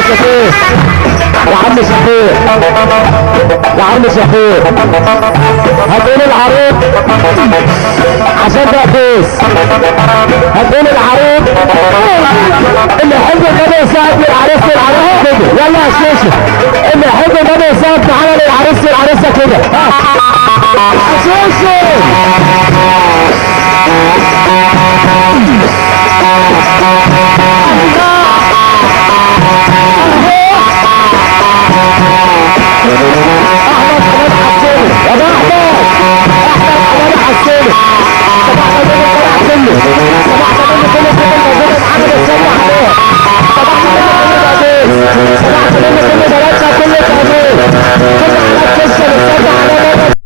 شفيق يا عم شفيق يا عم شفيق هتقول العروض عشان تقفيس هتقول العروض اللي يحب النبي يساعد العريس والعروسه كده يلا يا شيشه اللي يحب النبي يساعد معانا العريس والعروسه كده يا شيشه كل